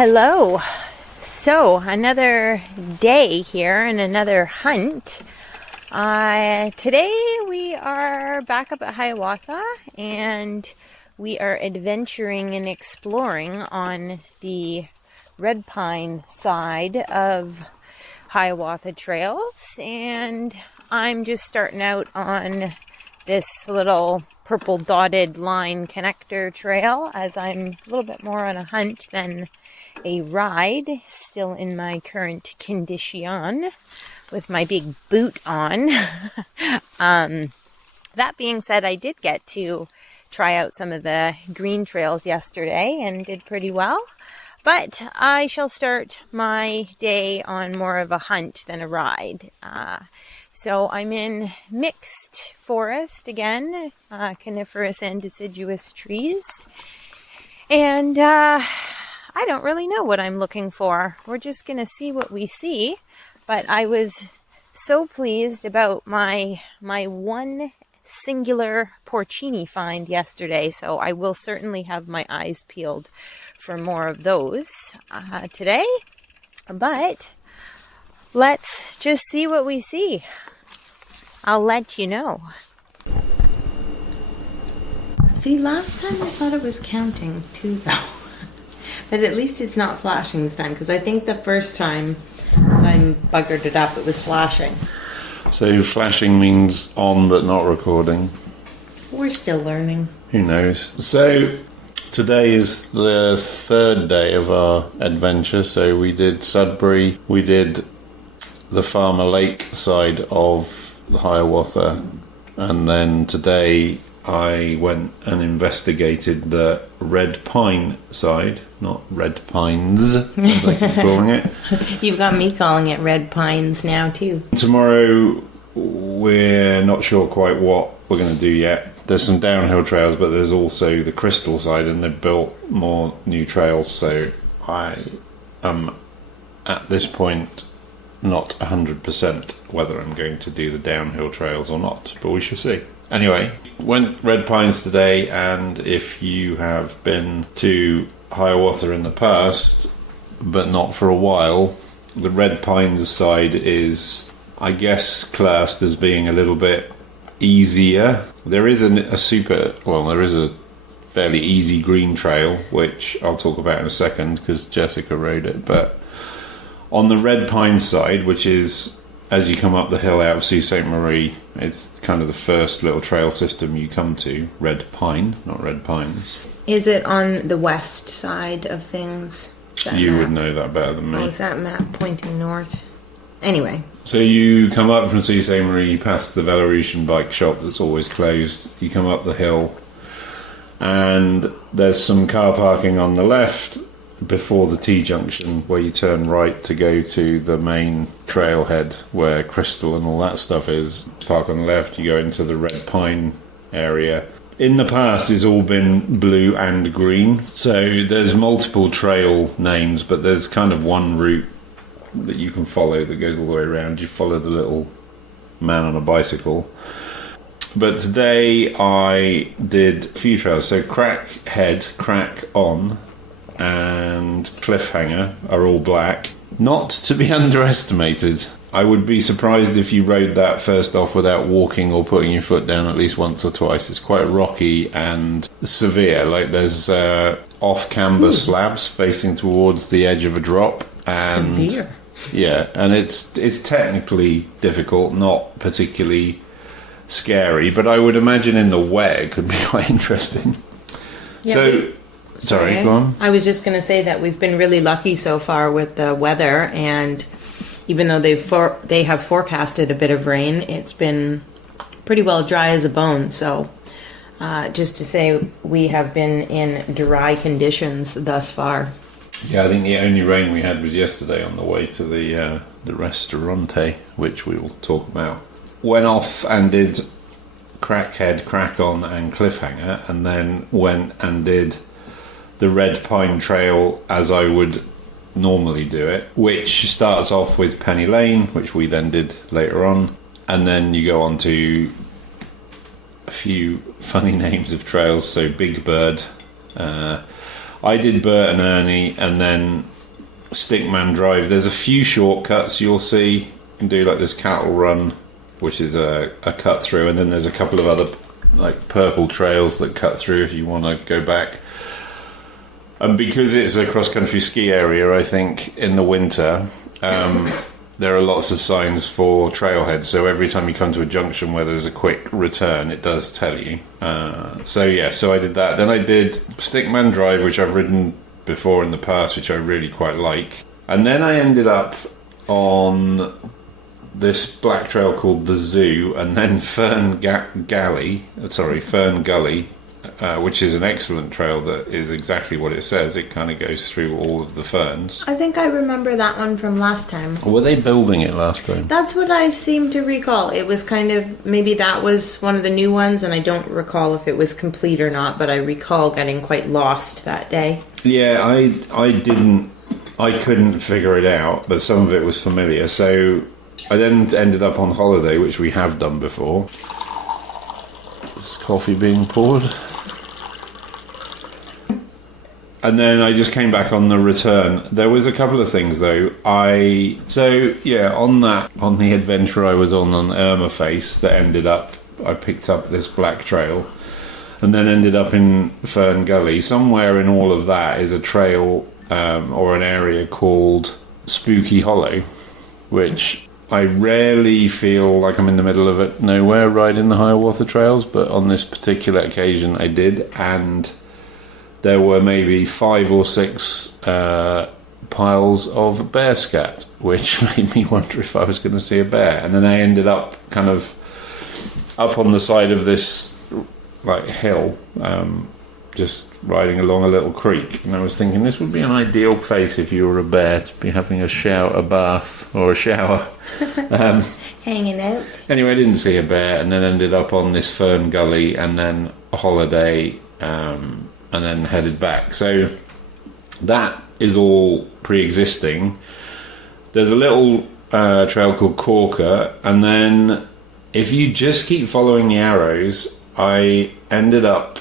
Hello. So, another day here and another hunt. Today we are back up at Hiawatha and we are adventuring and exploring on the red pine side of Hiawatha trails, and I'm just starting out on this little purple dotted line connector trail as I'm a little bit more on a hunt than a ride, still in my current condition with my big boot on. That being said, I did get to try out some of the green trails yesterday and did pretty well, but I shall start my day on more of a hunt than a ride. So I'm in mixed forest again, coniferous and deciduous trees, and I don't really know what I'm looking for. We're just going to see what we see, but I was so pleased about my one singular porcini find yesterday, so I will certainly have my eyes peeled for more of those today, but let's just see what we see. I'll let you know. See, last time I thought it was counting too, though. But at least it's not flashing this time, because I think the first time that I buggered it up, it was flashing. So flashing means on but not recording. We're still learning. Who knows? So today is the third day of our adventure. So we did Sudbury, we did the Farmer Lake side of the Hiawatha, and then today I went and investigated the Red Pine side, not Red Pines, as I keep calling it. You've got me calling it Red Pines now, too. Tomorrow, we're not sure quite what we're going to do yet. There's some downhill trails, but there's also the Crystal side, and they've built more new trails, so I am, at this point, not 100% whether I'm going to do the downhill trails or not, but we shall see. Anyway, went Red Pines today, and if you have been to Hiawatha in the past, but not for a while, the Red Pines side is, I guess, classed as being a little bit easier. There is there is a fairly easy green trail, which I'll talk about in a second because Jessica rode it, but on the Red Pine side, which is as you come up the hill out of Sault Ste. Marie, it's kind of the first little trail system you come to. Red Pine, not Red Pines. Is it on the west side of things? You would know that better than me. Oh, is that map pointing north? Anyway. So you come up from Sault Ste. Marie, past the Belarusian bike shop that's always closed. You come up the hill, and there's some car parking on the left before the T-junction, where you turn right to go to the main trailhead where Crystal and all that stuff is. Park on the left, you go into the Red Pine area. In the past, it's all been blue and green, so there's multiple trail names, but there's kind of one route that you can follow that goes all the way around. You follow the little man on a bicycle. But today I did a few trails. So Crack Head, Crack On, and Cliffhanger are all black. Not to be underestimated. I would be surprised if you rode that first off without walking or putting your foot down at least once or twice. It's quite rocky and severe. Like there's off-camber slabs facing towards the edge of a drop. And severe. Yeah, and it's technically difficult, not particularly scary, but I would imagine in the wet it could be quite interesting. Yeah, Sorry, go on. I was just going to say that we've been really lucky so far with the weather, and even though they have forecasted a bit of rain, it's been pretty well dry as a bone. So just to say, we have been in dry conditions thus far. Yeah, I think the only rain we had was yesterday on the way to the restaurante, which we will talk about. Went off and did Crackhead, Crack On and Cliffhanger, and then went and did the Red Pine Trail as I would normally do it, which starts off with Penny Lane, which we then did later on, and then you go on to a few funny names of trails. So Big Bird, I did Bert and Ernie, and then Stickman Drive. There's a few shortcuts you'll see. You can do like this Cattle Run, which is a cut through, and then there's a couple of other like purple trails that cut through if you want to go back. And because it's a cross-country ski area, I think in the winter there are lots of signs for trailheads. So every time you come to a junction where there's a quick return, it does tell you. So I did that. Then I did Stickman Drive, which I've ridden before in the past, which I really quite like. And then I ended up on this black trail called the Zoo, and then Fern Gully, which is an excellent trail that is exactly what it says. It kind of goes through all of the ferns. I think I remember that one from last time. Were they building it last time? That's what I seem to recall. It was kind of, maybe that was one of the new ones, and I don't recall if it was complete or not, but I recall getting quite lost that day. Yeah, I couldn't figure it out, but some of it was familiar. So I then ended up on holiday, which we have done before. Is coffee being poured? And then I just came back on the return. There was a couple of things though. On the adventure I was on Irma Face, I picked up this black trail, and then ended up in Fern Gully. Somewhere in all of that is a trail or an area called Spooky Hollow, which I rarely feel like I'm in the middle of it nowhere riding the Hiawatha trails, but on this particular occasion I did, and there were maybe 5 or 6 piles of bear scat, which made me wonder if I was going to see a bear. And then I ended up kind of up on the side of this like hill, just riding along a little creek, and I was thinking this would be an ideal place if you were a bear to be having a bath or a shower. Hanging out. Anyway, I didn't see a bear, and then ended up on this Fern Gully, and then a holiday, and then headed back. So that is all pre-existing. There's a little trail called Corker, and then if you just keep following the arrows, I ended up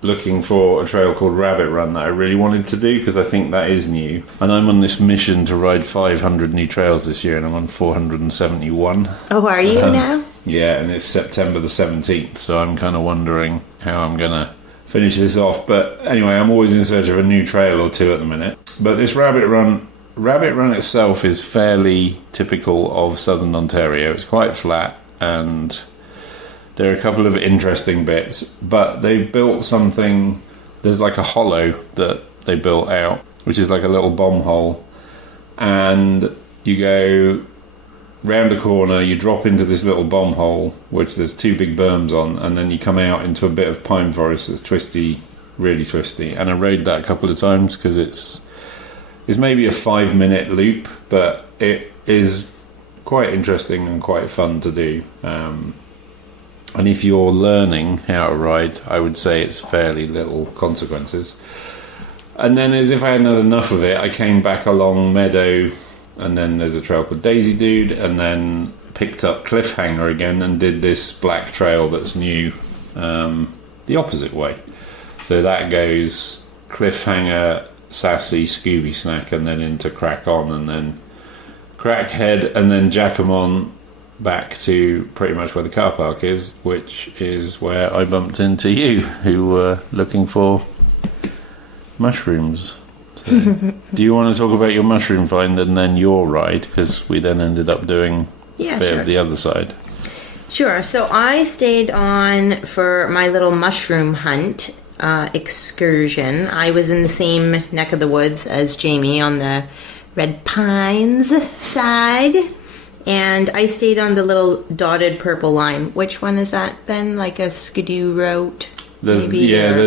looking for a trail called Rabbit Run that I really wanted to do, because I think that is new, and I'm on this mission to ride 500 new trails this year, and I'm on 471. Oh, are you now? Yeah, and it's September the 17th, so I'm kind of wondering how I'm gonna finish this off. But anyway, I'm always in search of a new trail or two at the minute. But this Rabbit Run itself is fairly typical of southern Ontario. It's quite flat, and there are a couple of interesting bits, but they've built something. There's like a hollow that they built out, which is like a little bomb hole, and you go round a corner, you drop into this little bomb hole, which there's 2 big berms on, and then you come out into a bit of pine forest that's twisty, really twisty. And I rode that a couple of times because it's maybe a 5-minute loop, but it is quite interesting and quite fun to do. And if you're learning how to ride, I would say it's fairly little consequences. And then, as if I hadn't had enough of it, I came back along Meadow, and then there's a trail called Daisy Dude, and then picked up Cliffhanger again and did this black trail that's new, the opposite way. So that goes Cliffhanger, Sassy, Scooby Snack, and then into Crack On, and then Crackhead, and then Jackamon, back to pretty much where the car park is, which is where I bumped into you, who were looking for mushrooms. So, do you want to talk about your mushroom find and then your ride? Because we then ended up doing a bit of the other side. Sure. So I stayed on for my little mushroom hunt excursion. I was in the same neck of the woods as Jamie on the Red Pines side. And I stayed on the little dotted purple line. Which one is that, Ben? Like a skidoo route? There's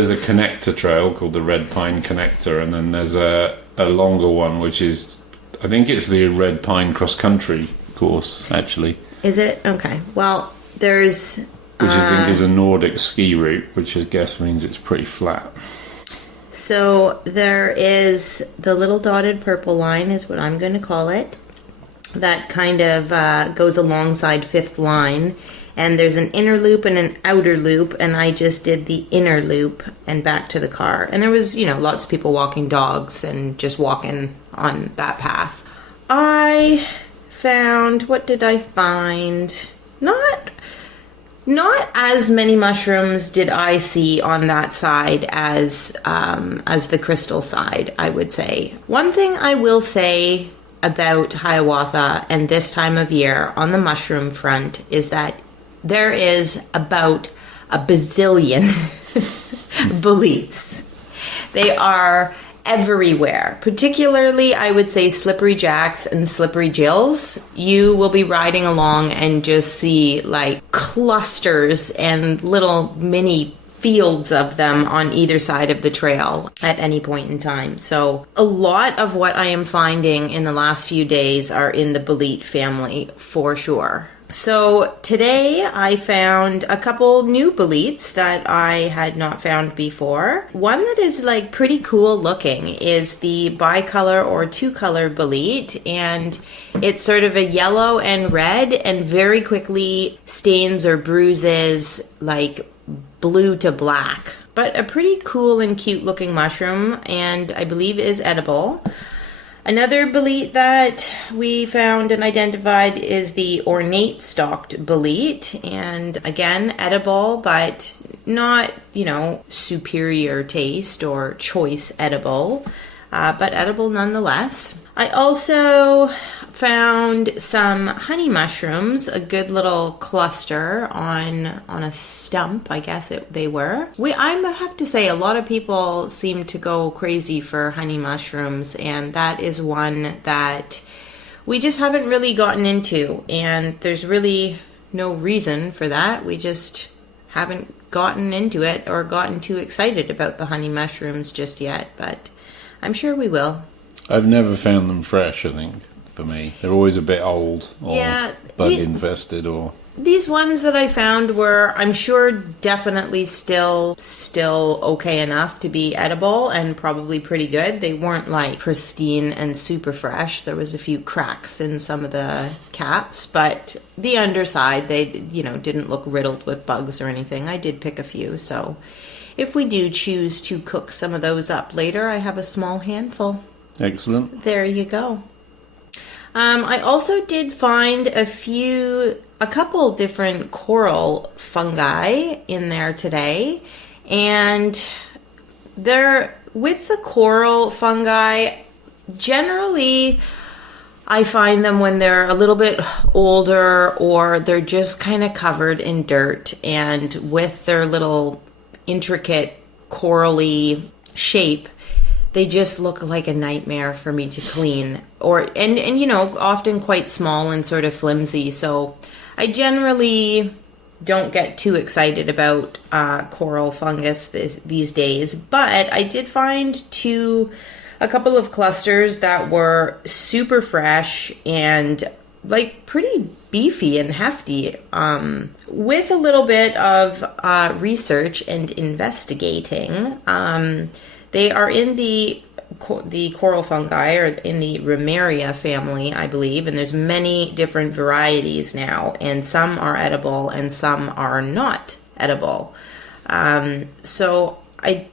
a connector trail called the Red Pine Connector, and then there's a longer one, which is, I think it's the Red Pine Cross Country course, actually. Is it? Okay. Well, there's... Which I think is a Nordic ski route, which I guess means it's pretty flat. So there is the little dotted purple line, is what I'm going to call it. That kind of goes alongside Fifth Line, And there's an inner loop and an outer loop, and I just did the inner loop and back to the car. And there was, lots of people walking dogs and just walking on that path. I found, what did I find? Not as many mushrooms did I see on that side as the crystal side, I would say. One thing I will say about Hiawatha and this time of year on the mushroom front is that there is about a bazillion boletes. They are everywhere, particularly I would say slippery jacks and slippery jills. You will be riding along and just see like clusters and little mini fields of them on either side of the trail at any point in time. So a lot of what I am finding in the last few days are in the bolete family for sure. So today I found a couple new boletes that I had not found before. One that is like pretty cool looking is the bicolor or two-color bolete, and it's sort of a yellow and red and very quickly stains or bruises like blue to black. But a pretty cool and cute looking mushroom, and I believe is edible. Another bolete that we found and identified is the ornate stalked bolete, and again edible, but not superior taste or choice edible, but edible nonetheless. I also found some honey mushrooms, a good little cluster on a stump, I guess they were. I have to say, a lot of people seem to go crazy for honey mushrooms, and that is one that we just haven't really gotten into, and there's really no reason for that. We just haven't gotten into it or gotten too excited about the honey mushrooms just yet, but I'm sure we will. I've never found them fresh, I think, for me. They're always a bit old or bug infested or... These ones that I found were, I'm sure, definitely still okay enough to be edible and probably pretty good. They weren't like pristine and super fresh. There was a few cracks in some of the caps, but the underside, they didn't look riddled with bugs or anything. I did pick a few, so if we do choose to cook some of those up later, I have a small handful. Excellent. There you go. I also did find a couple different coral fungi in there today, and with the coral fungi, generally I find them when they're a little bit older or they're just kind of covered in dirt, and with their little intricate corally shape, they just look like a nightmare for me to clean, and often quite small and sort of flimsy. So I generally don't get too excited about coral fungus these days, but I did find a couple of clusters that were super fresh and like pretty beefy and hefty. With a little bit of research and investigating, they are in the coral fungi, or in the Ramaria family, I believe, and there's many different varieties now, and some are edible and some are not edible. So I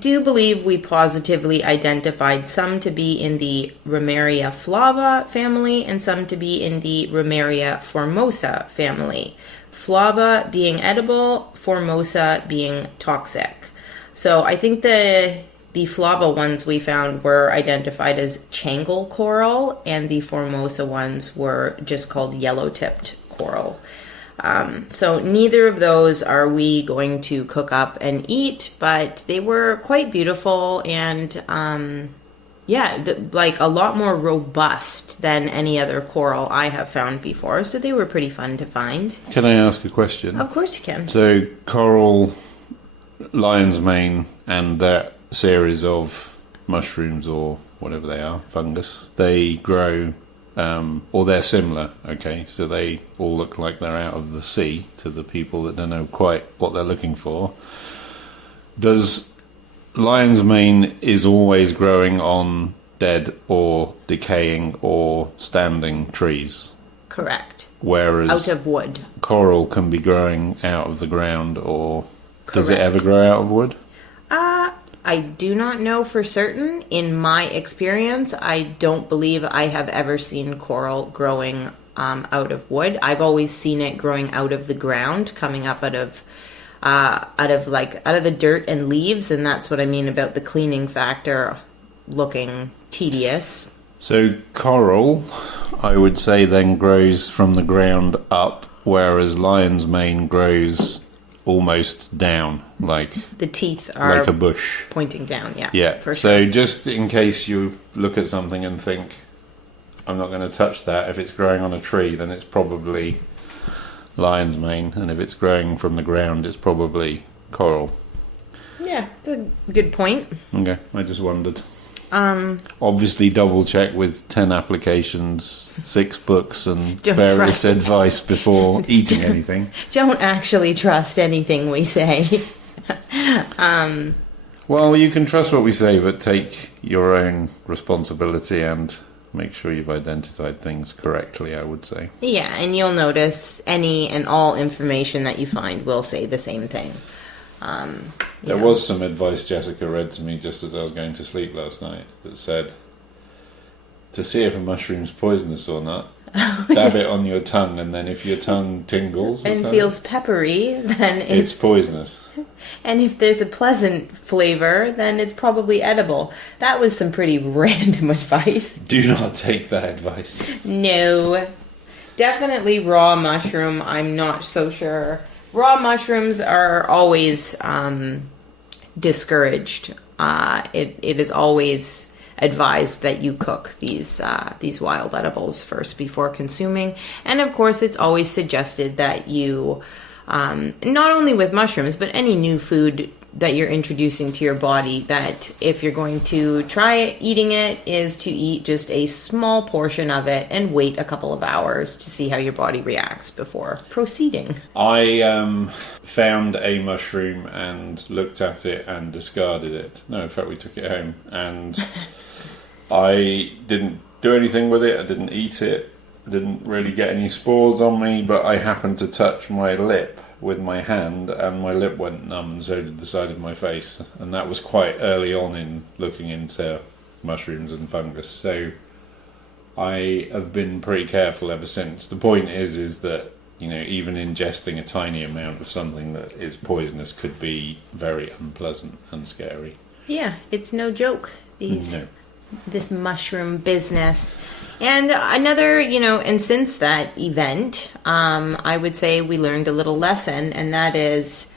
do believe we positively identified some to be in the Ramaria flava family and some to be in the Ramaria formosa family. Flava being edible, formosa being toxic. So I think the flava ones we found were identified as Changle coral, and the formosa ones were just called yellow-tipped coral. So neither of those are we going to cook up and eat, but they were quite beautiful and, like a lot more robust than any other coral I have found before. So they were pretty fun to find. Can I ask a question? Of course you can. So coral, lion's mane, and that series of mushrooms or whatever they are, fungus, they grow, or they're similar, okay, so they all look like they're out of the sea to the people that don't know quite what they're looking for. Does lion's mane is always growing on dead or decaying or standing trees? Correct. Whereas Out of wood. coral can be growing out of the ground, or does it ever grow out of wood? I do not know for certain. In my experience, I don't believe I have ever seen coral growing out of wood. I've always seen it growing out of the ground, coming up out of the dirt and leaves, and that's what I mean about the cleaning factor looking tedious. So coral, I would say, then grows from the ground up, whereas lion's mane grows almost down, like the teeth are like a bush pointing down. Yeah. For so sure. just in case you look at something and think, I'm not going to touch that, if it's growing on a tree, then it's probably lion's mane, and if it's growing from the ground, it's probably coral. Yeah, that's a good point. Okay, I just wondered. Obviously double check with 10 applications, 6 books, and various advice before eating anything. Don't actually trust anything we say. Well, you can trust what we say, but take your own responsibility and make sure you've identified things correctly, I would say. Yeah, and you'll notice any and all information that you find will say the same thing. There was some advice Jessica read to me just as I was going to sleep last night that said to see if a mushroom's poisonous or not, dab it on your tongue, and then if your tongue tingles and feels peppery, then it's poisonous. And if there's a pleasant flavor, then it's probably edible. That was some pretty random advice. Do not take that advice. No. Definitely raw mushroom, I'm not so sure. Raw mushrooms are always discouraged. It is always advised that you cook these wild edibles first before consuming. And of course, it's always suggested that you, not only with mushrooms, but any new food that you're introducing to your body, that if you're going to try eating it, is to eat just a small portion of it and wait a couple of hours to see how your body reacts before proceeding. I found a mushroom and looked at it and discarded it. No, in fact, we took it home, and I didn't do anything with it. I didn't eat it. I didn't really get any spores on me, but I happened to touch my lip with my hand, and my lip went numb, and so did the side of my face. And that was quite early on in looking into mushrooms and fungus. So I have been pretty careful ever since. The point is that, you know, even ingesting a tiny amount of something that is poisonous could be very unpleasant and scary. Yeah, it's no joke. This mushroom business. And another, and since that event, I would say we learned a little lesson, and that is,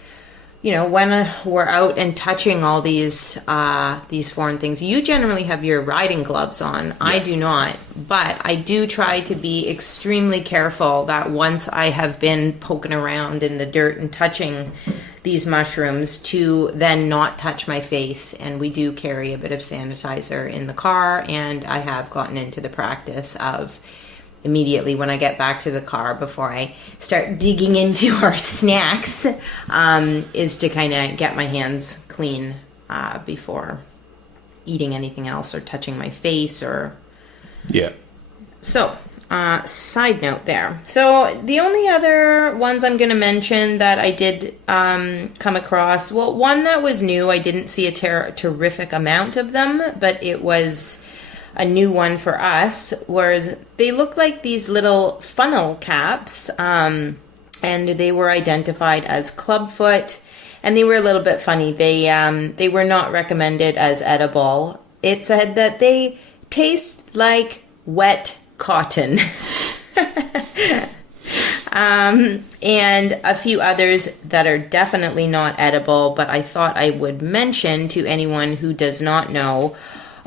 when we're out and touching all these foreign things, you generally have your riding gloves on. Yeah. I do not, but I do try to be extremely careful that once I have been poking around in the dirt and touching these mushrooms, to then not touch my face. And we do carry a bit of sanitizer in the car, and I have gotten into the practice of immediately when I get back to the car, before I start digging into our snacks, is to kind of get my hands clean before eating anything else or touching my face or... Yeah. So, side note there. So the only other ones I'm going to mention that I did come across, well, one that was new, I didn't see a terrific amount of them, but it was a new one for us, whereas they look like these little funnel caps, and they were identified as clubfoot, and they were a little bit funny. They were not recommended as edible. It said that they taste like wet cotton. And a few others that are definitely not edible, but I thought I would mention to anyone who does not know,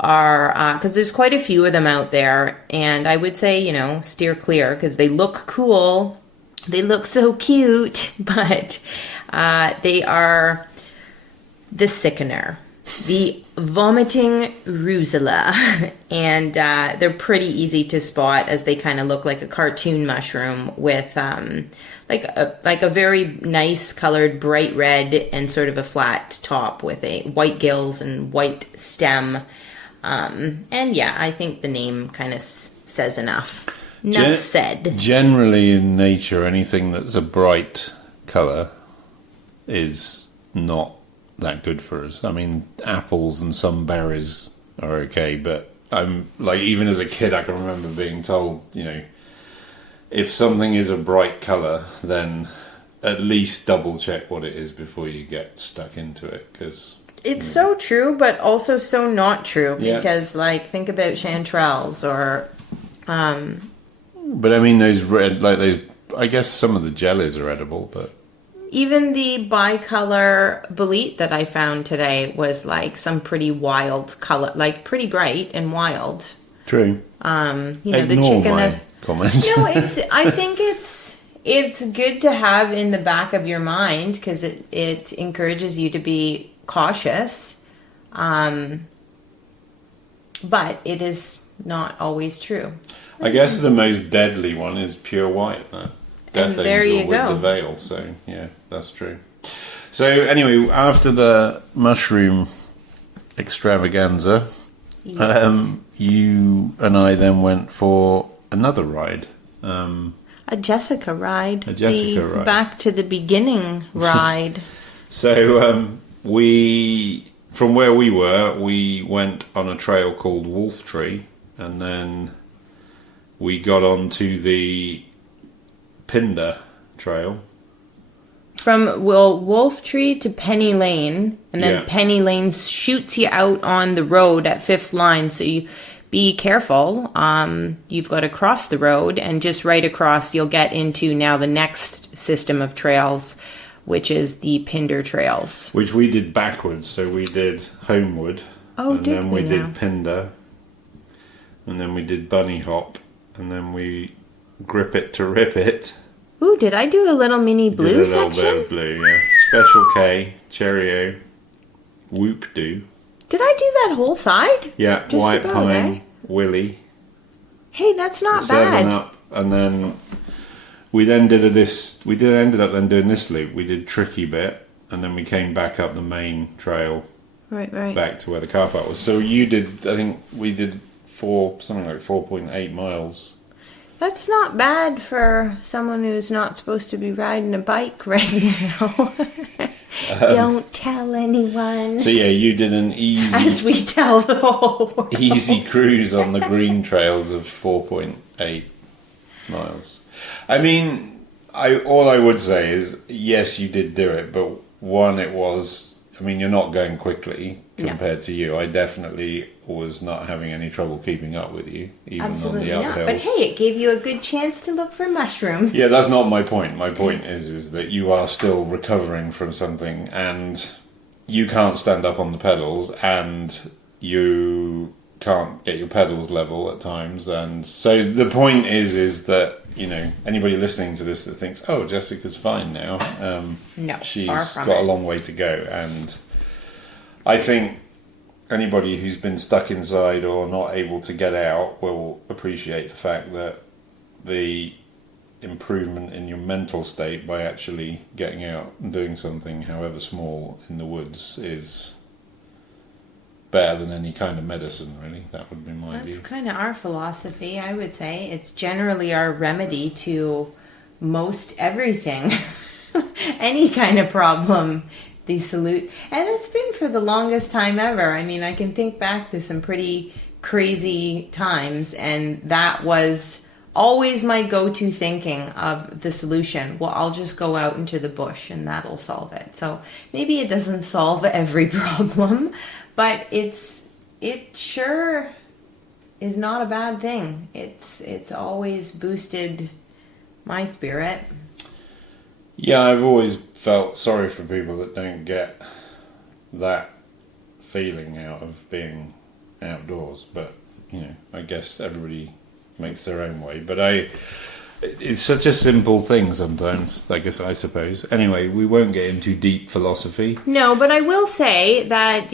are, because there's quite a few of them out there, and I would say, steer clear, because they look cool, they look so cute, but they are the sickener, the vomiting rusula, and they're pretty easy to spot, as they kind of look like a cartoon mushroom with like a very nice colored bright red and sort of a flat top with a white gills and white stem. And yeah, I think the name kind of says enough. Enough said. Generally in nature, anything that's a bright colour is not that good for us. I mean, apples and some berries are okay, but I'm like, even as a kid, I can remember being told, if something is a bright colour, then at least double check what it is before you get stuck into it, because it's so true, but also so not true, because think about chanterelles or but I mean, those red, I guess some of the jellies are edible, but even the bicolor bolete that I found today was some pretty wild color, pretty bright and wild. True. The Ignore chicken. My comment. No, I think it's good to have in the back of your mind, because it encourages you to be cautious. But it is not always true. I guess the most deadly one is pure white, though. Death there Angel you with go. the veil, so yeah, that's true. So anyway, after the mushroom extravaganza, Yes. you and I then went for another ride. A Jessica ride. Jessica ride. Back to the beginning ride. So from where we were, we went on a trail called Wolf Tree, and then we got onto the Pinder Trail. From Wolf Tree to Penny Lane, and then Penny Lane shoots you out on the road at Fifth Line, so you be careful. You've got to cross the road, and just right across you'll get into now the next system of trails, which is the Pinder Trails. Which we did backwards, so we did Homewood, and then we did Pinder, and then we did Bunny Hop, and then we Grip It to Rip It. Ooh, did I do a little mini blue section? A little bit of blue, yeah. Special K, Cheerio, Whoop Doo. Did I do that whole side? Yeah, just White about, Pine, Willy. Hey, that's not Seven bad. Up, and then we then ended up then doing this loop. We did Tricky Bit, and then we came back up the main trail, right, back to where the car park was. So you did, I think we did something like 4.8 miles. That's not bad for someone who's not supposed to be riding a bike right now. Don't tell anyone. So yeah, you did an easy, as we tell the whole world, easy cruise on the green trails of 4.8 miles. I mean, all I would say is, yes, you did do it, but one, it was, I mean, you're not going quickly compared to you. I definitely was not having any trouble keeping up with you, even absolutely on the not. uphills. But hey, it gave you a good chance to look for mushrooms. Yeah, that's not my point. My point is that you are still recovering from something, and you can't stand up on the pedals, and you can't get your pedals level at times. And so the point is that, anybody listening to this that thinks, oh, Jessica's fine now, no, she's far from got it. a long way to go. And I think anybody who's been stuck inside or not able to get out will appreciate the fact that the improvement in your mental state by actually getting out and doing something, however small, in the woods is better than any kind of medicine, really. That would be my view. That's kind of our philosophy, I would say. It's generally our remedy to most everything. Any kind of problem. And it's been for the longest time ever. I mean, I can think back to some pretty crazy times, and that was always my go-to thinking of the solution. Well, I'll just go out into the bush and that'll solve it. So maybe it doesn't solve every problem, but it sure is not a bad thing. It's always boosted my spirit. Yeah, I've always felt sorry for people that don't get that feeling out of being outdoors, but I guess everybody makes their own way. But it's such a simple thing sometimes, I suppose. Anyway, we won't get into deep philosophy. No, but I will say that,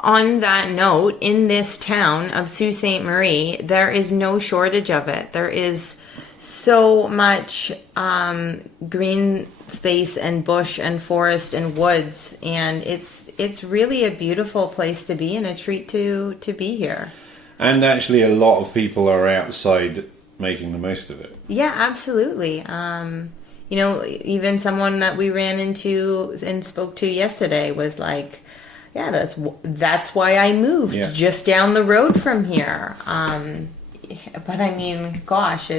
on that note, in this town of Sault Ste. Marie, there is no shortage of it. There is so much green space and bush and forest and woods, and it's really a beautiful place to be and a treat to be here. And actually a lot of people are outside making the most of it. Yeah, absolutely. You know, even someone that we ran into and spoke to yesterday was like, yeah, that's why I moved just down the road from here. But I mean, gosh,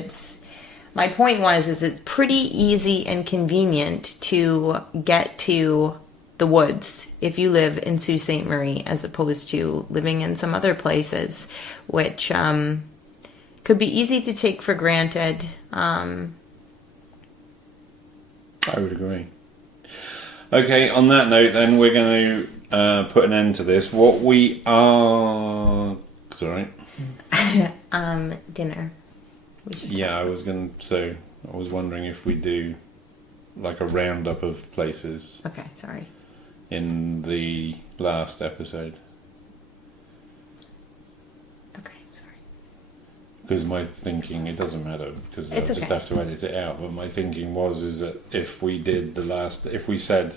my point is it's pretty easy and convenient to get to the woods if you live in Sault Ste. Marie as opposed to living in some other places, which could be easy to take for granted. I would agree. Okay, on that note, then we're going to put an end to this. What we are... Sorry. Dinner. Yeah, I was wondering if we do like a roundup of places. Okay, sorry. In the last episode. Okay, sorry. Because my thinking, it doesn't matter because I just have to edit it out. But my thinking is that if we did if we said,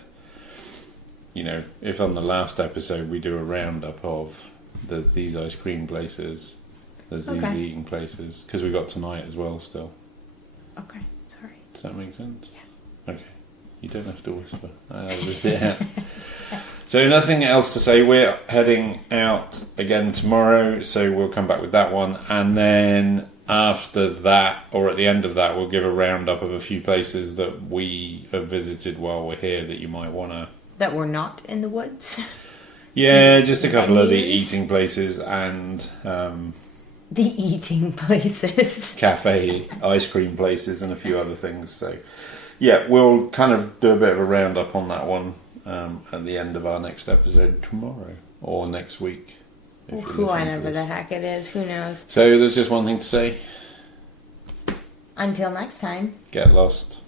you know, if on the last episode we do a roundup of there's these ice cream places, there's these eating places, because we got tonight as well still. Okay, sorry. Does that make sense? Yeah. Okay. You don't have to whisper. Yeah. So nothing else to say. We're heading out again tomorrow, so we'll come back with that one. And then after that, or at the end of that, we'll give a roundup of a few places that we have visited while we're here that you might want to... That we're not in the woods? Yeah, just a couple of the eating places and... the eating places. Cafe, ice cream places and a few other things. So, yeah, we'll kind of do a bit of a roundup on that one at the end of our next episode tomorrow or next week. Whenever the heck it is, who knows? So there's just one thing to say. Until next time. Get lost.